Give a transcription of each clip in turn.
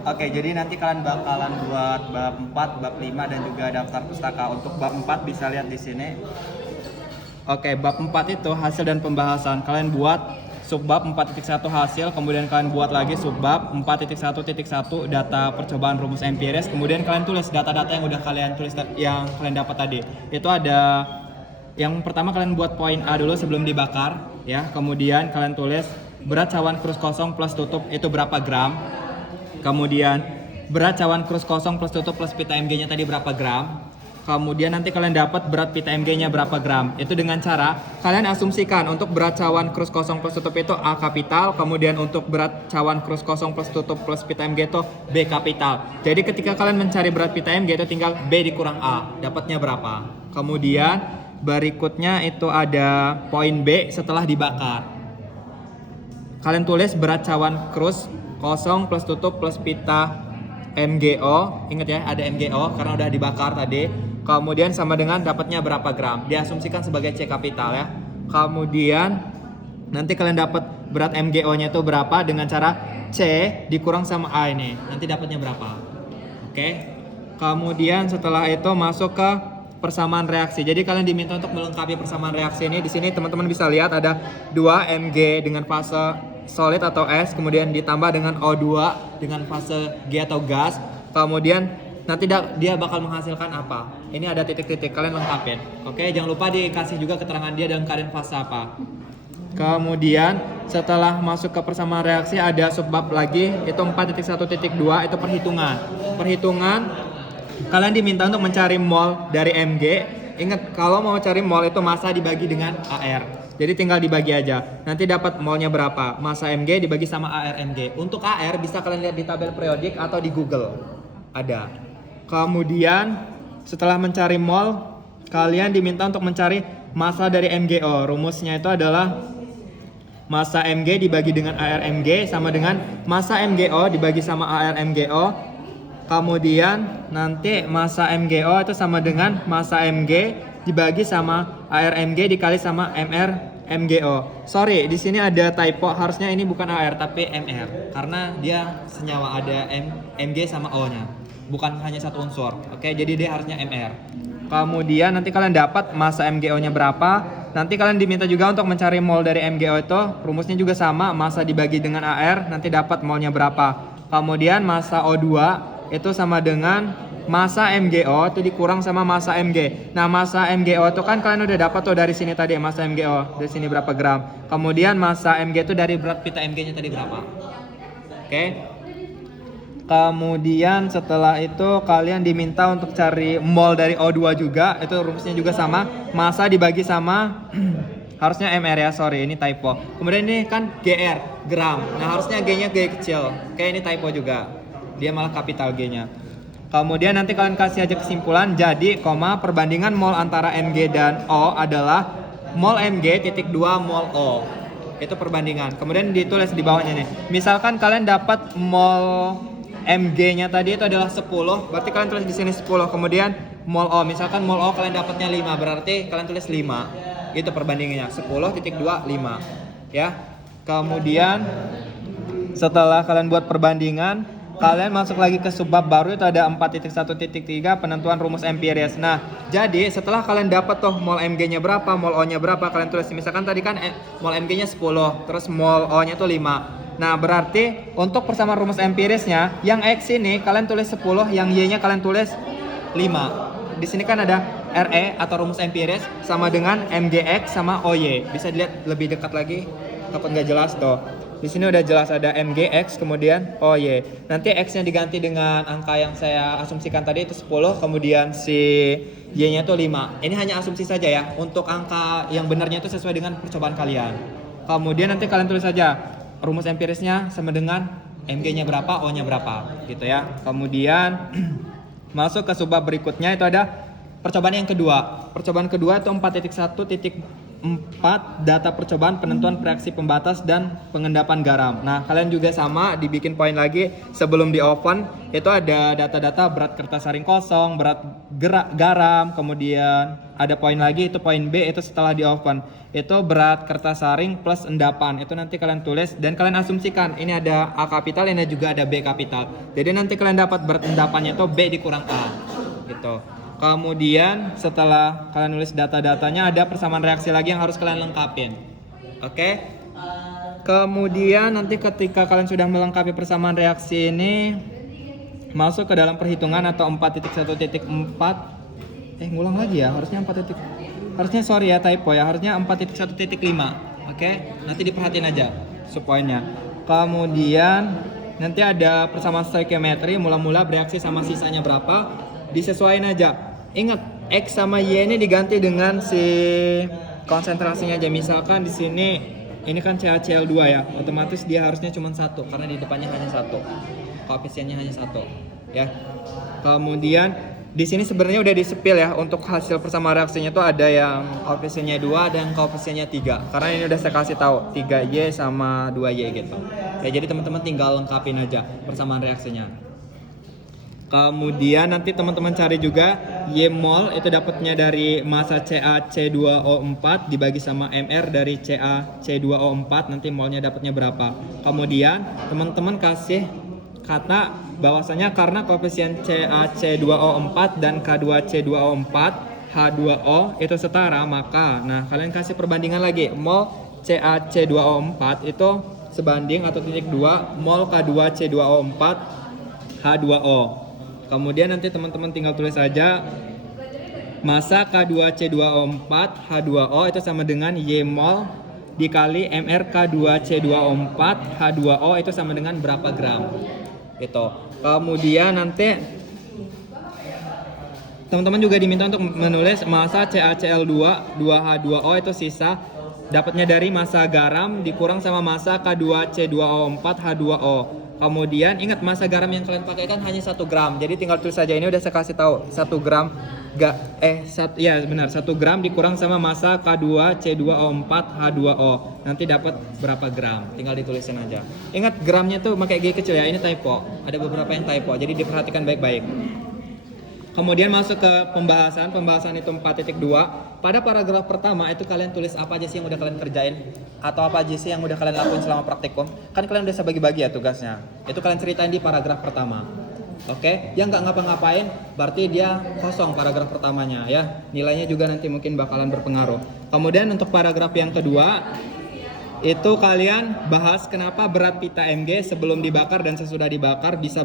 Oke, jadi nanti kalian bakalan buat bab 4, bab 5 dan juga daftar pustaka. Untuk bab 4 bisa lihat di sini. Oke, bab 4 itu hasil dan pembahasan. Kalian buat subbab 4.1 hasil, kemudian kalian buat lagi subbab 4.1.1 data percobaan rumus empiris, kemudian kalian tulis data-data yang udah kalian tulis yang kalian dapat tadi. Itu ada yang pertama kalian buat poin A dulu sebelum dibakar ya. Kemudian kalian tulis berat cawan krus kosong plus tutup itu berapa gram. Kemudian berat cawan krus kosong plus tutup plus pita Mg-nya tadi berapa gram. Kemudian nanti kalian dapat berat pita Mg-nya berapa gram. Itu dengan cara kalian asumsikan untuk berat cawan krus kosong plus tutup itu A kapital. Kemudian untuk berat cawan krus kosong plus tutup plus pita Mg itu B kapital. Jadi ketika kalian mencari berat pita Mg itu tinggal B dikurang A. Dapatnya berapa. Kemudian berikutnya itu ada poin B setelah dibakar. Kalian tulis berat cawan krus kosong plus tutup plus pita MgO, ingat ya ada MgO karena udah dibakar tadi. Kemudian sama dengan dapatnya berapa gram. Diasumsikan sebagai C kapital ya. Kemudian nanti kalian dapat berat MgO-nya itu berapa dengan cara C dikurang sama A ini. Nanti dapatnya berapa. Oke. Kemudian setelah itu masuk ke persamaan reaksi. Jadi kalian diminta untuk melengkapi persamaan reaksi ini. Di sini teman-teman bisa lihat ada 2 Mg dengan fase solid atau es, kemudian ditambah dengan O2 dengan fase G atau gas. Kemudian nanti dia bakal menghasilkan apa. Ini ada titik-titik, kalian lengkapin. Oke, jangan lupa dikasih juga keterangan dia dalam keadaan fase apa. Kemudian setelah masuk ke persamaan reaksi ada subbab lagi, itu 4.1.2 itu perhitungan. Perhitungan kalian diminta untuk mencari mol dari Mg. Ingat kalau mau cari mol itu massa dibagi dengan AR. Jadi tinggal dibagi aja. Nanti dapat molnya berapa? Massa Mg dibagi sama AR Mg. Untuk AR bisa kalian lihat di tabel periodik atau di Google. Ada. Kemudian setelah mencari mol, kalian diminta untuk mencari massa dari MgO. Rumusnya itu adalah massa Mg dibagi dengan AR Mg sama dengan massa MgO dibagi sama AR MgO. Kemudian nanti massa MgO itu sama dengan massa Mg dibagi sama AR Mg dikali sama MR MgO. Sorry, di sini ada typo. Harusnya ini bukan AR tapi MR karena dia senyawa, ada Mg sama O-nya. Bukan hanya satu unsur. Oke, jadi dia harusnya MR. Kemudian nanti kalian dapat massa MgO-nya berapa. Nanti kalian diminta juga untuk mencari mol dari MgO itu. Rumusnya juga sama, massa dibagi dengan AR, nanti dapat molnya berapa. Kemudian massa O2 itu sama dengan massa MgO itu dikurang sama massa Mg. Nah, massa MgO itu kan kalian udah dapat tuh dari sini tadi massa MgO. Dari sini berapa gram. Kemudian massa Mg itu dari berat pita Mg-nya tadi berapa. Oke. Kemudian setelah itu kalian diminta untuk cari mol dari O2 juga. Itu rumusnya juga sama, massa dibagi sama harusnya MR ya, sorry ini typo. Kemudian ini kan GR, gram. Nah, harusnya G-nya G kecil. Oke, ini typo juga. Dia malah kapital G-nya. Kemudian nanti kalian kasih aja kesimpulan. Jadi, perbandingan mol antara Mg dan O adalah mol Mg titik 2 mol O. Itu perbandingan. Kemudian ditulis di bawahnya nih. Misalkan kalian dapat mol Mg-nya tadi itu adalah 10, berarti kalian tulis di sini 10. Kemudian mol O, misalkan mol O kalian dapatnya 5, berarti kalian tulis 5. Itu perbandingannya 10.2 5 ya. Kemudian setelah kalian buat perbandingan, kalian masuk lagi ke subbab baru, itu ada 4.1.3 penentuan rumus empiris. Nah, jadi setelah kalian dapat tuh mol Mg-nya berapa, mol O-nya berapa, kalian tulis. Misalkan tadi kan mol Mg-nya 10, terus mol O-nya tuh 5. Nah, berarti untuk persamaan rumus empirisnya, yang X ini kalian tulis 10, yang Y-nya kalian tulis 5. Di sini kan ada RE atau rumus empiris sama dengan MGX sama OY. Bisa dilihat lebih dekat lagi, takut nggak jelas tuh. Di sini udah jelas ada MGX kemudian OY. Nanti X-nya diganti dengan angka yang saya asumsikan tadi itu 10, kemudian si Y-nya itu 5. Ini hanya asumsi saja ya. Untuk angka yang benarnya itu sesuai dengan percobaan kalian. Kemudian nanti kalian tulis saja rumus empirisnya sama dengan Mg-nya berapa, O-nya berapa gitu ya. Kemudian masuk ke subbab berikutnya, itu ada percobaan yang kedua. Percobaan kedua itu 4.1.2 4 data percobaan penentuan reaksi pembatas dan pengendapan garam. Nah, kalian juga sama dibikin poin lagi sebelum di oven itu ada data-data berat kertas saring kosong, berat garam, kemudian ada poin lagi itu poin B itu setelah di oven. Itu berat kertas saring plus endapan. Itu nanti kalian tulis dan kalian asumsikan ini ada A kapital, ini juga ada B kapital. Jadi nanti kalian dapat berat endapannya itu B dikurang A gitu. Kemudian setelah kalian nulis data-datanya ada persamaan reaksi lagi yang harus kalian lengkapin. Oke? Kemudian nanti ketika kalian sudah melengkapi persamaan reaksi ini masuk ke dalam perhitungan atau 4.1.4. Ngulang lagi ya, harusnya 4. Harusnya sorry ya typo ya, harusnya 4.1.5. Oke? Nanti diperhatiin aja subpoinnya. Kemudian nanti ada persamaan stoikiometri, mula-mula bereaksi sama sisanya berapa, disesuaikan aja. Ingat, X sama Y ini diganti dengan si konsentrasinya aja. Misalkan di sini ini kan CaCl2 ya, otomatis dia harusnya cuma 1 karena di depannya hanya 1. Koefisiennya hanya 1 ya. Kemudian di sini sebenarnya udah di-spill ya untuk hasil persamaan reaksinya tuh ada yang koefisiennya 2 dan koefisiennya 3. Karena ini udah saya kasih tahu 3Y sama 2Y gitu. Ya jadi teman-teman tinggal lengkapin aja persamaan reaksinya. Kemudian nanti teman-teman cari juga Y mol itu dapatnya dari massa CaC2O4 dibagi sama MR dari CaC2O4, nanti molnya dapatnya berapa. Kemudian teman-teman kasih kata bahwasanya karena koefisien CaC2O4 dan K2C2O4 H2O itu setara, maka nah kalian kasih perbandingan lagi mol CaC2O4 itu sebanding atau titik 2 mol K2C2O4 H2O. Kemudian nanti teman-teman tinggal tulis saja massa K2C2O4 H2O itu sama dengan Y mol dikali MR K2C2O4 H2O itu sama dengan berapa gram gitu. Kemudian nanti teman-teman juga diminta untuk menulis massa CaCl2 2H2O itu sisa dapatnya dari massa garam dikurang sama massa K2C2O4 H2O. Kemudian ingat massa garam yang kalian pakai kan hanya 1 gram. Jadi tinggal tulis saja, ini udah saya kasih tahu 1 gram 1 gram dikurang sama massa K2C2O4 H2O. Nanti dapat berapa gram? Tinggal ditulisin aja. Ingat gramnya tuh pakai G kecil ya, ini typo. Ada beberapa yang typo. Jadi diperhatikan baik-baik. Kemudian masuk ke pembahasan itu 4.2. Pada paragraf pertama itu kalian tulis apa aja sih yang udah kalian kerjain atau apa aja sih yang udah kalian lakuin selama praktikum. Kan kalian udah saya bagi-bagi ya tugasnya. Itu kalian ceritain di paragraf pertama. Oke, yang nggak ngapa-ngapain berarti dia kosong paragraf pertamanya ya. Nilainya juga nanti mungkin bakalan berpengaruh. Kemudian untuk paragraf yang kedua itu kalian bahas kenapa berat pita Mg sebelum dibakar dan sesudah dibakar bisa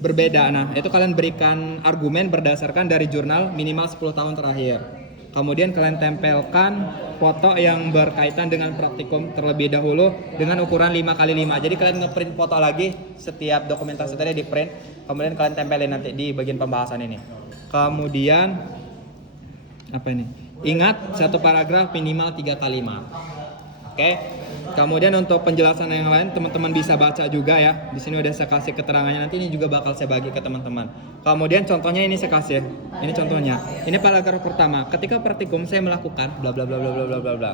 berbeda. Nah, itu kalian berikan argumen berdasarkan dari jurnal minimal 10 tahun terakhir. Kemudian kalian tempelkan foto yang berkaitan dengan praktikum terlebih dahulu dengan ukuran 5x5. Jadi kalian ngeprint foto lagi setiap dokumentasi tadi di print. Kemudian kalian tempelin nanti di bagian pembahasan ini. Kemudian apa ini? Ingat satu paragraf minimal 3x5. Oke. Kemudian untuk penjelasan yang lain teman-teman bisa baca juga ya. Di sini udah saya kasih keterangannya, nanti ini juga bakal saya bagi ke teman-teman. Kemudian contohnya ini saya kasih. Ini contohnya. Ini paragraf pertama. Ketika praktikum saya melakukan bla bla bla bla bla bla bla bla.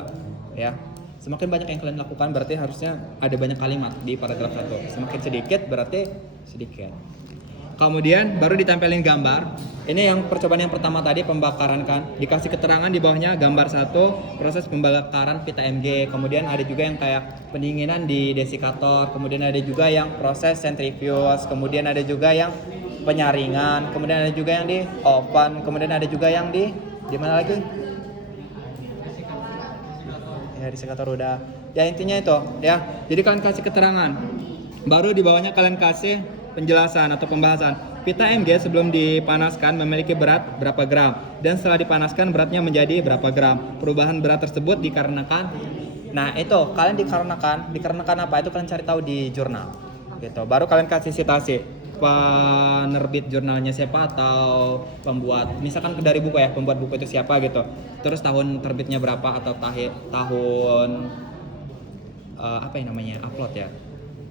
Ya. Semakin banyak yang kalian lakukan berarti harusnya ada banyak kalimat di paragraf 1. Semakin sedikit berarti sedikit. Kemudian baru ditempelin gambar. Ini yang percobaan yang pertama tadi pembakaran kan. Dikasih keterangan di bawahnya gambar 1 proses pembakaran pita Mg. Kemudian ada juga yang kayak pendinginan di desikator. Kemudian ada juga yang proses centrifuge. Kemudian ada juga yang penyaringan. Kemudian ada juga yang di oven. Kemudian ada juga yang di mana lagi? Ya desikator udah. Ya intinya itu ya. Jadi kalian kasih keterangan. Baru di bawahnya kalian kasih penjelasan atau pembahasan. Pita Mg sebelum dipanaskan memiliki berat berapa gram dan setelah dipanaskan beratnya menjadi berapa gram. Perubahan berat tersebut dikarenakan. Nah, itu kalian dikarenakan apa? Itu kalian cari tahu di jurnal. Gitu. Baru kalian kasih citasi penerbit jurnalnya siapa atau pembuat. Misalkan dari buku ya, pembuat buku itu siapa gitu. Terus tahun terbitnya berapa atau tahun apa yang namanya? Upload ya.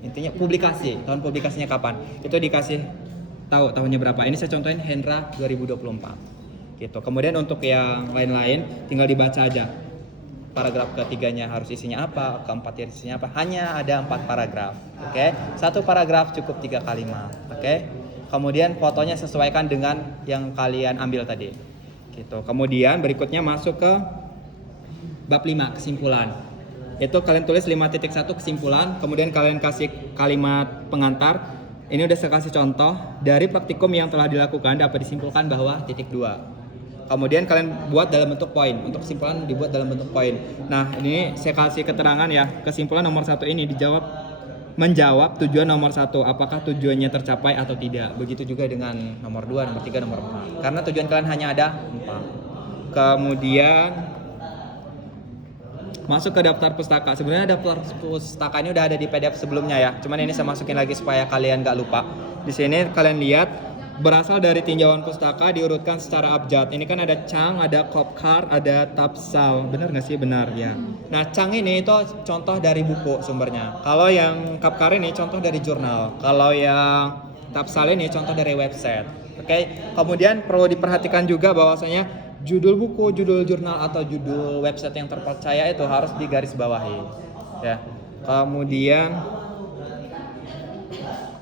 Intinya publikasi, tahun publikasinya kapan, itu dikasih tahu tahunnya berapa. Ini saya contohin Hendra 2024 gitu. Kemudian untuk yang lain-lain tinggal dibaca aja. paragraf ketiganya harus isinya apa, keempatnya isinya apa. Hanya ada 4 paragraf. Oke. Satu paragraf cukup 3 kalimat. Oke. Kemudian fotonya sesuaikan dengan yang kalian ambil tadi. Gitu. Kemudian berikutnya masuk ke bab 5 kesimpulan. Itu kalian tulis 5.1 kesimpulan, kemudian kalian kasih kalimat pengantar. Ini udah saya kasih contoh dari praktikum yang telah dilakukan dapat disimpulkan bahwa titik 2. Kemudian kalian buat dalam bentuk poin. Untuk kesimpulan dibuat dalam bentuk poin. Nah, ini saya kasih keterangan ya. Kesimpulan nomor 1 ini menjawab tujuan nomor 1. Apakah tujuannya tercapai atau tidak. Begitu juga dengan nomor 2, nomor 3, nomor 4. Karena tujuan kalian hanya ada 4. Kemudian masuk ke daftar pustaka. Sebenarnya daftar pustaka ini udah ada di PDF sebelumnya ya. Cuman ini saya masukin lagi supaya kalian gak lupa. Di sini kalian lihat berasal dari tinjauan pustaka diurutkan secara abjad. Ini kan ada Chang, ada Kopkar, ada Tapsal. Benar nggak sih? Benar ya. Nah, Chang ini itu contoh dari buku sumbernya. Kalau yang Kopkar ini contoh dari jurnal. Kalau yang Tapsal ini contoh dari website. Oke. Kemudian perlu diperhatikan juga bahwasanya judul buku, judul jurnal atau judul website yang terpercaya itu harus digarisbawahi. Ya. Kemudian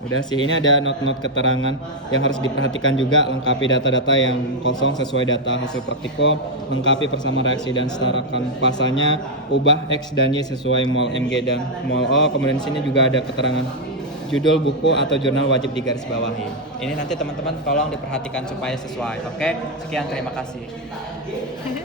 udah sih, ini ada not-not keterangan yang harus diperhatikan juga. Lengkapi data-data yang kosong sesuai data hasil praktikum, lengkapi persamaan reaksi dan setarakan pasanya, ubah X dan Y sesuai mol Mg dan mol O. Kemudian di sini juga ada keterangan judul buku atau jurnal wajib digarisbawahi. Ini nanti teman-teman tolong diperhatikan supaya sesuai. Oke, sekian, terima kasih.